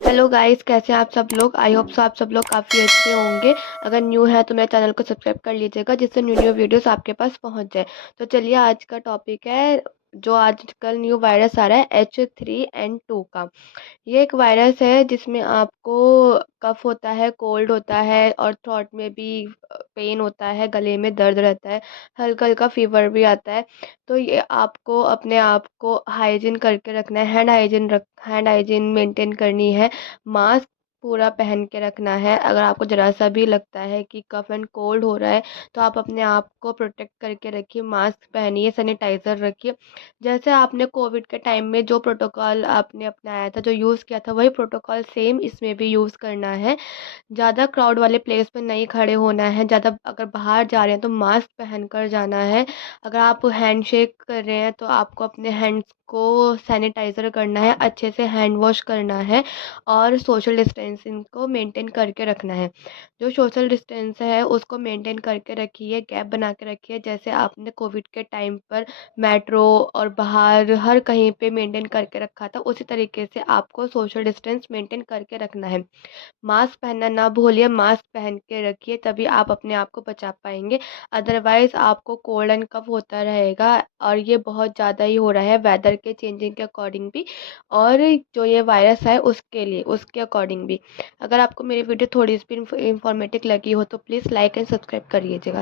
Hello guys, कैसे हैं आप सब लोग। आई होप सो आप सब लोग काफ़ी अच्छे होंगे। अगर न्यू है तो मेरे चैनल को सब्सक्राइब कर लीजिएगा, जिससे न्यू न्यू वीडियोस आपके पास पहुंच जाए। तो चलिए, आज का टॉपिक है जो आजकल न्यू वायरस आ रहा है H3N2 का। ये एक वायरस है जिसमें आपको कफ होता है, कोल्ड होता है और थ्रोट में भी पेन होता है, गले में दर्द रहता है, हल्का हल्का फीवर भी आता है। तो ये आपको अपने आप को हाइजीन करके रखना है, हैंड हाइजीन मेंटेन करनी है। मास्क पूरा पहन के रखना है। अगर आपको ज़रा सा भी लगता है कि कफ एंड कोल्ड हो रहा है तो आप अपने आप को प्रोटेक्ट करके रखिए। मास्क पहनिए, सैनिटाइज़र रखिए। जैसे आपने कोविड के टाइम में जो प्रोटोकॉल आपने अपनाया था, जो यूज़ किया था, वही प्रोटोकॉल सेम इसमें भी यूज़ करना है। ज़्यादा क्राउड वाले प्लेस पे नहीं खड़े होना है। ज़्यादा अगर बाहर जा रहे हैं तो मास्क पहन कर जाना है। अगर आप हैंडशेक कर रहे हैं तो आपको अपने हैंड्स को सैनिटाइज़र करना है, अच्छे से हैंड वॉश करना है और सोशल डिस्टेंसिंग को मेंटेन करके रखना है। जो सोशल डिस्टेंस है उसको मेंटेन करके रखिए, गैप बना के रखिए, जैसे आपने कोविड के टाइम पर मेट्रो और बाहर हर कहीं पे मेंटेन करके रखा था, उसी तरीके से आपको सोशल डिस्टेंस मेंटेन करके रखना है। मास्क पहनना ना भूलिए, मास्क पहन के रखिए, तभी आप अपने आप को बचा पाएंगे। अदरवाइज आपको कोल्ड एंड कफ होता रहेगा और ये बहुत ज़्यादा ही हो रहा है वेदर के चेंजिंग के अकॉर्डिंग भी, और जो ये वायरस है उसके लिए, उसके अकॉर्डिंग भी। अगर आपको मेरी वीडियो थोड़ी सी भी इंफॉर्मेटिव लगी हो तो प्लीज़ लाइक एंड सब्सक्राइब कर लीजिएगा।